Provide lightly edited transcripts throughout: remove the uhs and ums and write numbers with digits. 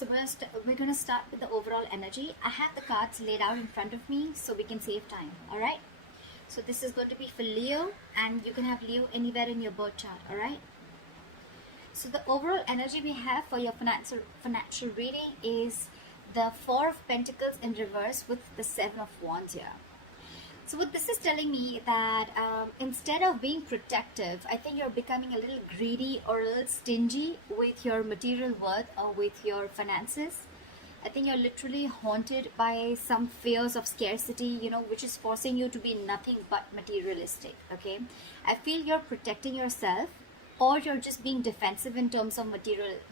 So we're gonna start with the overall energy. I have the cards laid out in front of me so we can save time. All right. So this is going to be for Leo, and you can have Leo anywhere in your birth chart. All right. So the overall energy we have for your financial reading is the Four of Pentacles in reverse with the Seven of Wands here. So what this is telling me that instead of being protective, I think you're becoming a little greedy or a little stingy with your material worth or with your finances. I think you're literally haunted by some fears of scarcity, you know, which is forcing you to be nothing but materialistic, okay? I feel you're protecting yourself, or you're just being defensive in terms of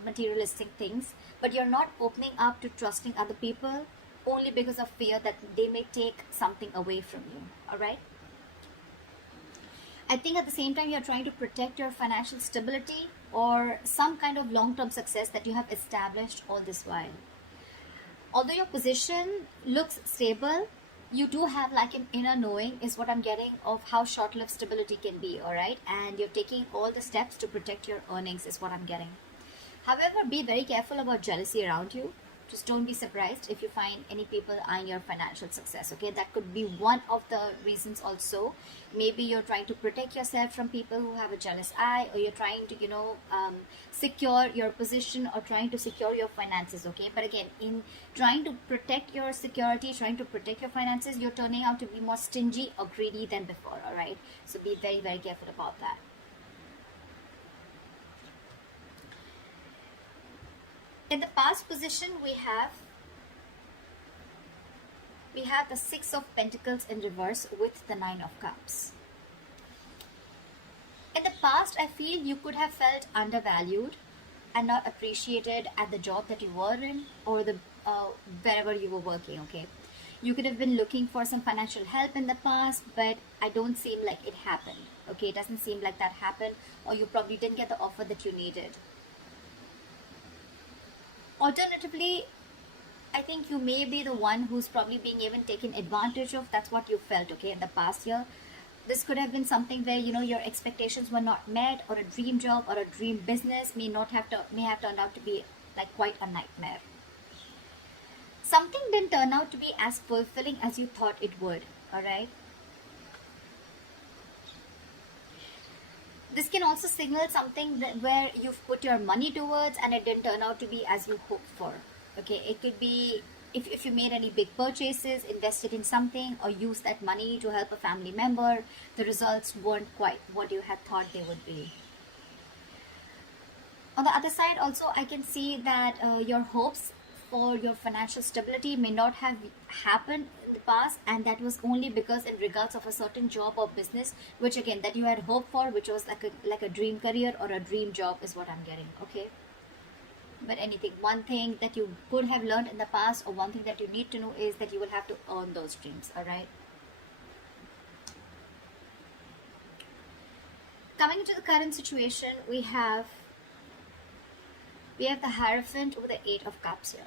materialistic things, but you're not opening up to trusting other people only because of fear that they may take something away from you. All right. I think at the same time you're trying to protect your financial stability or some kind of long-term success that you have established all this while. Although your position looks stable, you do have like an inner knowing is what I'm getting of how short-lived stability can be. All right. And you're taking all the steps to protect your earnings is what I'm getting. However, be very careful about jealousy around you. Just don't be surprised if you find any people eyeing your financial success, okay? That could be one of the reasons also. Maybe you're trying to protect yourself from people who have a jealous eye, or you're trying to, you know, secure your position or trying to secure your finances, okay? But again, in trying to protect your security, trying to protect your finances, you're turning out to be more stingy or greedy than before, all right? So be very, very careful about that. In the past position, we have the Six of Pentacles in reverse with the Nine of Cups. In the past, I feel you could have felt undervalued and not appreciated at the job that you were in or the wherever you were working, okay? You could have been looking for some financial help in the past, but I don't seem like it happened, okay? It doesn't seem like that happened, or you probably didn't get the offer that you needed. Alternatively, I think you may be the one who's probably being even taken advantage of. That's what you felt, okay, in the past year. This could have been something where, you know, your expectations were not met, or a dream job or a dream business may have turned out to be like quite a nightmare. Something didn't turn out to be as fulfilling as you thought it would, all right? This can also signal something that where you've put your money towards and it didn't turn out to be as you hoped for. Okay, it could be if you made any big purchases, invested in something, or used that money to help a family member, the results weren't quite what you had thought they would be. On the other side, also, I can see that your hopes for your financial stability may not have happened in the past, and that was only because in regards of a certain job or business which again that you had hoped for, which was like a dream career or a dream job is what I'm getting, okay? But anything, one thing that you could have learned in the past, or one thing that you need to know, is that you will have to earn those dreams. All right, coming into the current situation, we have the Hierophant with the Eight of Cups here.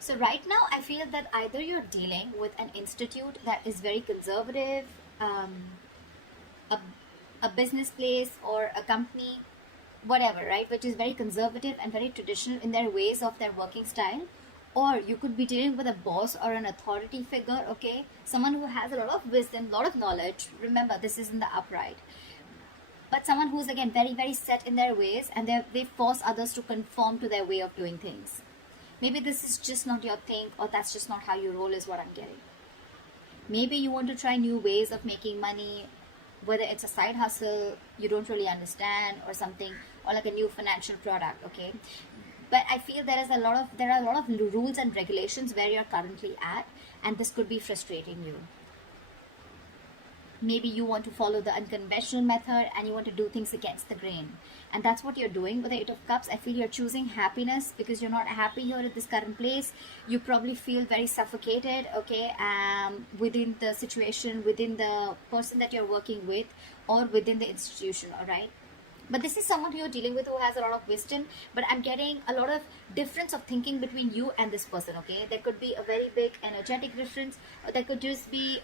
So right now, I feel that either you're dealing with an institute that is very conservative, a business place or a company, whatever, right, which is very conservative and very traditional in their ways of their working style. Or you could be dealing with a boss or an authority figure, okay, someone who has a lot of wisdom, a lot of knowledge. Remember, this is in the upright. But someone who's again very, very set in their ways, and they force others to conform to their way of doing things. Maybe this is just not your thing, or that's just not how you roll is what I'm getting. Maybe you want to try new ways of making money, whether it's a side hustle you don't really understand or something, or like a new financial product, okay? But I feel there are a lot of rules and regulations where you're currently at, and this could be frustrating you. Maybe you want to follow the unconventional method and you want to do things against the grain. And that's what you're doing with the Eight of Cups. I feel you're choosing happiness because you're not happy here at this current place. You probably feel very suffocated, okay, within the situation, within the person that you're working with, or within the institution, all right? But this is someone who you're dealing with who has a lot of wisdom, but I'm getting a lot of difference of thinking between you and this person, okay? There could be a very big energetic difference, or there could just be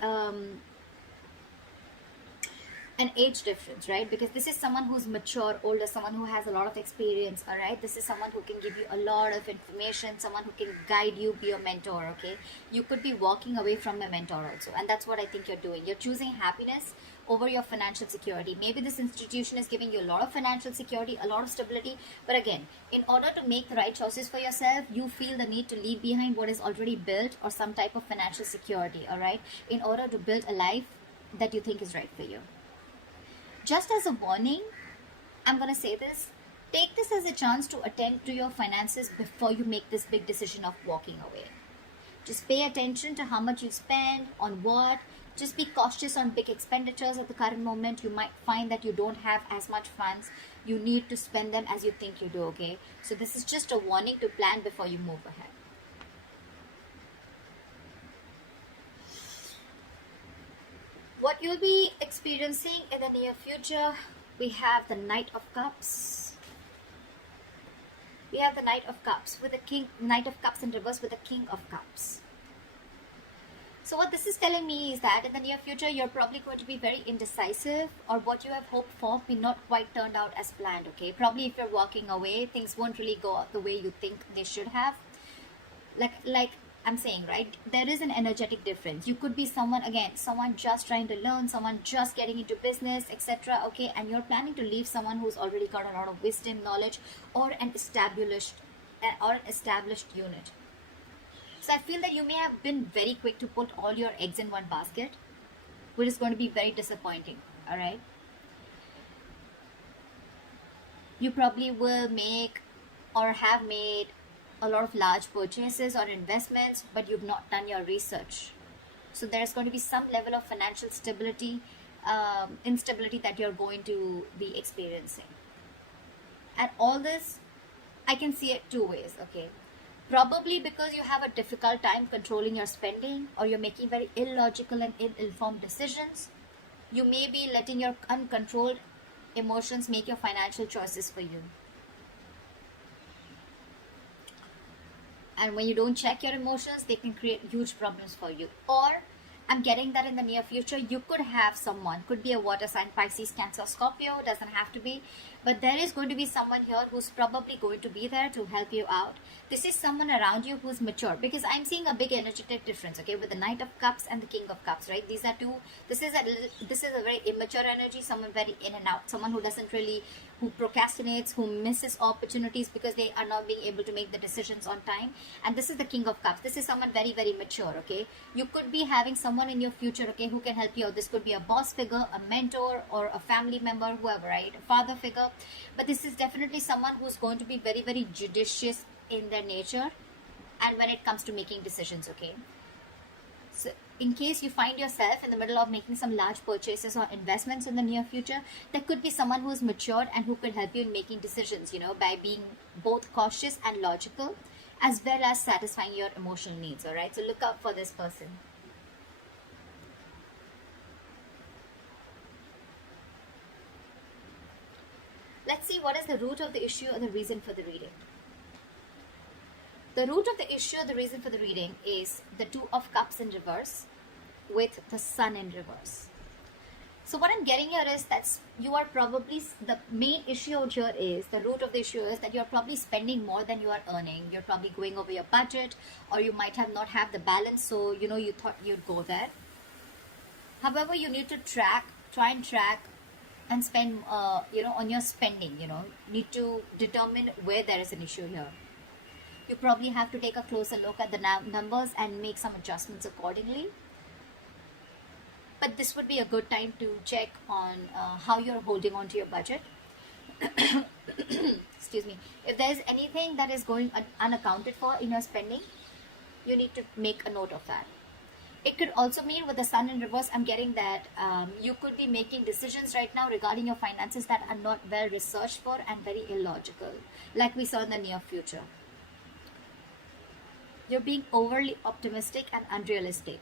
an age difference, right? Because this is someone who's mature, older, someone who has a lot of experience, all right? This is someone who can give you a lot of information, someone who can guide you, be your mentor, okay? You could be walking away from a mentor also, and that's what I think you're doing. You're choosing happiness over your financial security. Maybe this institution is giving you a lot of financial security, a lot of stability, but again, in order to make the right choices for yourself, you feel the need to leave behind what is already built or some type of financial security, all right? In order to build a life that you think is right for you. Just as a warning, I'm going to say this. Take this as a chance to attend to your finances before you make this big decision of walking away. Just pay attention to how much you spend, on what. Just be cautious on big expenditures at the current moment. You might find that you don't have as much funds. You need to spend them as you think you do, okay? So this is just a warning to plan before you move ahead. What you'll be experiencing in the near future, we have the Knight of Cups. We have the Knight of Cups with the King, Knight of Cups in reverse with the King of Cups. So what this is telling me is that in the near future, you're probably going to be very indecisive, or what you have hoped for may not quite turned out as planned, okay? Probably if you're walking away, things won't really go out the way you think they should have. Like I'm saying, right, there is an energetic difference. You could be someone, again, someone just trying to learn, someone just getting into business, etc. Okay, and you're planning to leave someone who's already got a lot of wisdom, knowledge, or an established unit. So I feel that you may have been very quick to put all your eggs in one basket, which is going to be very disappointing. All right, you probably will make or have made a lot of large purchases or investments, but you've not done your research. So there's going to be some level of financial instability that you're going to be experiencing. And all this, I can see it two ways, okay? Probably because you have a difficult time controlling your spending, or you're making very illogical and ill-informed decisions. You may be letting your uncontrolled emotions make your financial choices for you. And when you don't check your emotions, they can create huge problems for you. Or I'm getting that in the near future, you could have someone, could be a water sign, Pisces, Cancer, Scorpio, doesn't have to be. But there is going to be someone here who's probably going to be there to help you out. This is someone around you who's mature, because I'm seeing a big energetic difference, okay, with the Knight of Cups and the King of Cups, right? These are two, this is a very immature energy, someone very in and out, someone who doesn't really, who procrastinates, who misses opportunities because they are not being able to make the decisions on time. And this is the King of Cups. This is someone very, very mature, okay? You could be having someone in your future, okay, who can help you out. This could be a boss figure, a mentor, or a family member, whoever, right? A father figure. But this is definitely someone who's going to be very, very judicious in their nature and when it comes to making decisions, okay? So in case you find yourself in the middle of making some large purchases or investments in the near future, there could be someone who is matured and who could help you in making decisions, you know, by being both cautious and logical, as well as satisfying your emotional needs, all right? So look out for this person. Let's see what is the root of the issue or the reason for the reading. The root of the issue or the reason for the reading is the Two of Cups in reverse with the Sun in reverse. So what I'm getting here is that you are probably, the main issue out here is, the root of the issue is that you're probably spending more than you are earning. You're probably going over your budget, or you might have not have the balance, so you know you thought you'd go there. However, you need to try and track and spend, on your spending, need to determine where there is an issue here. You probably have to take a closer look at the numbers and make some adjustments accordingly. But this would be a good time to check on how you're holding on to your budget. Excuse me. If there's anything that is going unaccounted for in your spending, you need to make a note of that. It could also mean with the Sun in reverse, I'm getting that you could be making decisions right now regarding your finances that are not well researched for and very illogical, like we saw in the near future. You're being overly optimistic and unrealistic.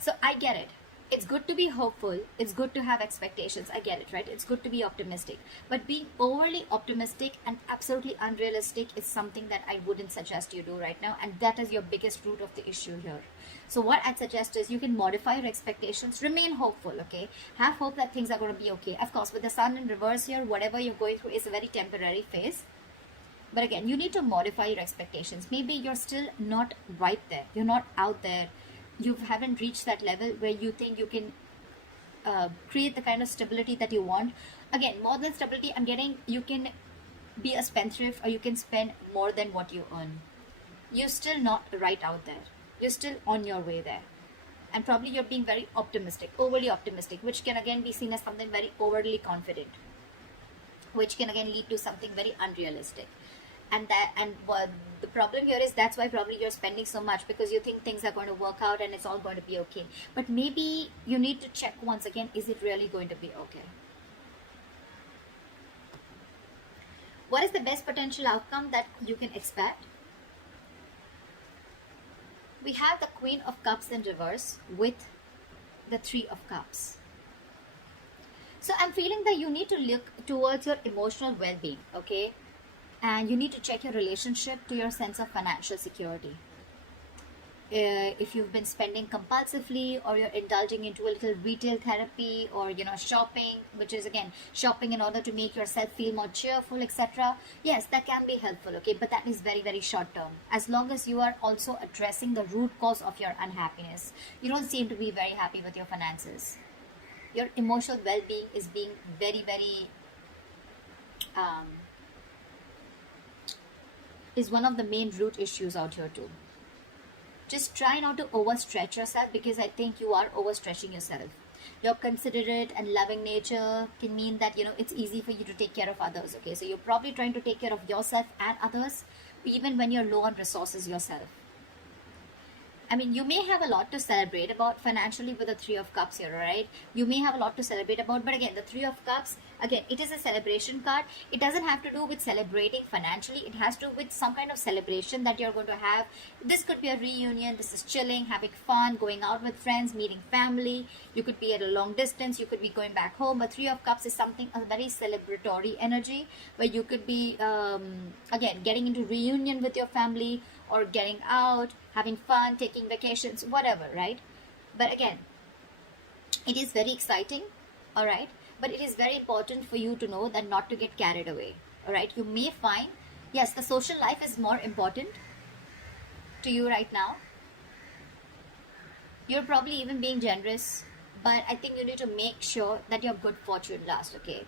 So I get it. It's good to be hopeful, it's good to have expectations, I get it, right? It's good to be optimistic, but being overly optimistic and absolutely unrealistic is something that I wouldn't suggest you do right now, and that is your biggest root of the issue here. So what I'd suggest is you can modify your expectations, remain hopeful, okay? Have hope that things are going to be okay. Of course, with the sun in reverse here, whatever you're going through is a very temporary phase. But again, you need to modify your expectations. Maybe you're still not right there. You're not out there. You haven't reached that level where you think you can create the kind of stability that you want. Again, more than stability, I'm getting you can be a spendthrift, or you can spend more than what you earn. You're still not right out there. You're still on your way there. And probably you're being very optimistic, overly optimistic, which can again be seen as something very overly confident, which can again lead to something very unrealistic. And the problem here is that's why probably you're spending so much, because you think things are going to work out and it's all going to be okay. But maybe you need to check once again, is it really going to be okay? What is the best potential outcome that you can expect? We have the Queen of Cups in reverse with the Three of Cups. So I'm feeling that you need to look towards your emotional well-being, okay? And you need to check your relationship to your sense of financial security. If you've been spending compulsively, or you're indulging into a little retail therapy, or shopping, which is again shopping in order to make yourself feel more cheerful, etc. Yes, that can be helpful, okay, but that is very, very short term. As long as you are also addressing the root cause of your unhappiness. You don't seem to be very happy with your finances. Your emotional well-being is being very, very is one of the main root issues out here too. Just try not to overstretch yourself, because I think you are overstretching yourself. Your considerate and loving nature can mean that it's easy for you to take care of others, okay? So you're probably trying to take care of yourself and others, even when you're low on resources yourself. I mean, you may have a lot to celebrate about financially with the Three of Cups here, right? You may have a lot to celebrate about, but again, the Three of Cups, again, it is a celebration card. It doesn't have to do with celebrating financially. It has to do with some kind of celebration that you're going to have. This could be a reunion. This is chilling, having fun, going out with friends, meeting family. You could be at a long distance. You could be going back home. But Three of Cups is something, a very celebratory energy, where you could be, again, getting into reunion with your family, or getting out, having fun, taking vacations, whatever, right? But again, it is very exciting, all right? But it is very important for you to know that not to get carried away, all right? You may find, yes, the social life is more important to you right now. You're probably even being generous, but I think you need to make sure that your good fortune lasts, okay?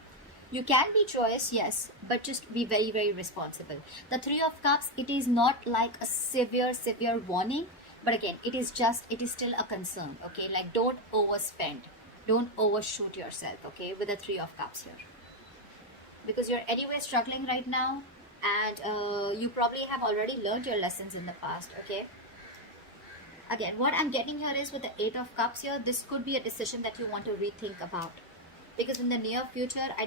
You can be joyous, yes, but just be very, very responsible. The Three of Cups, it is not like a severe warning, but again, it is still a concern, okay? Like, don't overspend, don't overshoot yourself, okay, with the Three of Cups here. Because you're anyway struggling right now, and you probably have already learned your lessons in the past, okay? Again, what I'm getting here is with the Eight of Cups here, this could be a decision that you want to rethink about. Because in the near future, I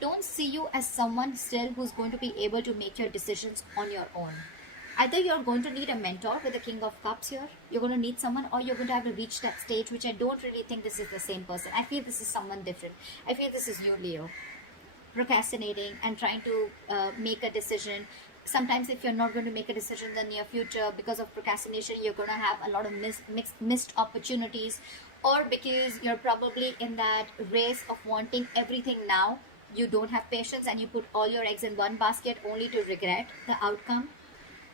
don't see you as someone still who's going to be able to make your decisions on your own. Either you're going to need a mentor with the King of Cups here, you're going to need someone, or you're going to have to reach that stage, which I don't really think this is the same person. I feel this is someone different. I feel this is you, Leo, procrastinating and trying to make a decision. Sometimes if you're not going to make a decision in the near future because of procrastination, you're going to have a lot of missed opportunities, or because you're probably in that race of wanting everything now, you don't have patience and you put all your eggs in one basket only to regret the outcome.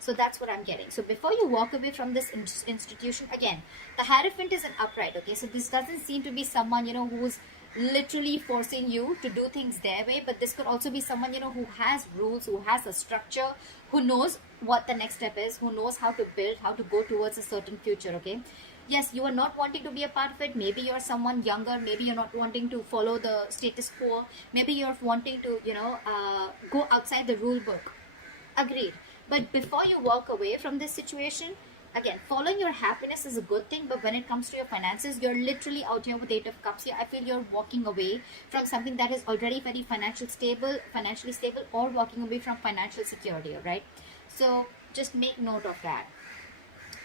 So that's what I'm getting. So before you walk away from this institution, again, the Hierophant is an upright, okay? So this doesn't seem to be someone, who's literally forcing you to do things their way, but this could also be someone, who has rules, who has a structure, who knows what the next step is, who knows how to build, how to go towards a certain future, okay? Yes, you are not wanting to be a part of it. Maybe you're someone younger. Maybe you're not wanting to follow the status quo. Maybe you're wanting to, go outside the rule book. Agreed. But before you walk away from this situation, again, following your happiness is a good thing. But when it comes to your finances, you're literally out here with Eight of Cups here. I feel you're walking away from something that is already very financially stable, or walking away from financial security, right? So just make note of that.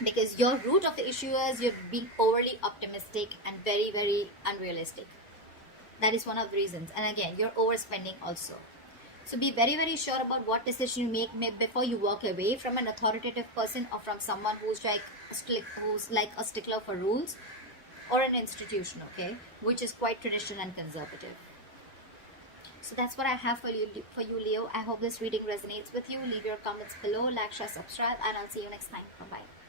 because your root of the issue is you're being overly optimistic and very, very unrealistic. That is one of the reasons. And again, you're overspending also. So be very, very sure about what decision you make before you walk away from an authoritative person or from someone who's like a stickler for rules, or an institution, okay, which is quite traditional and conservative. So that's what I have for you, Leo. I hope this reading resonates with you. Leave your comments below, like, share, subscribe, and I'll see you next time. Bye bye.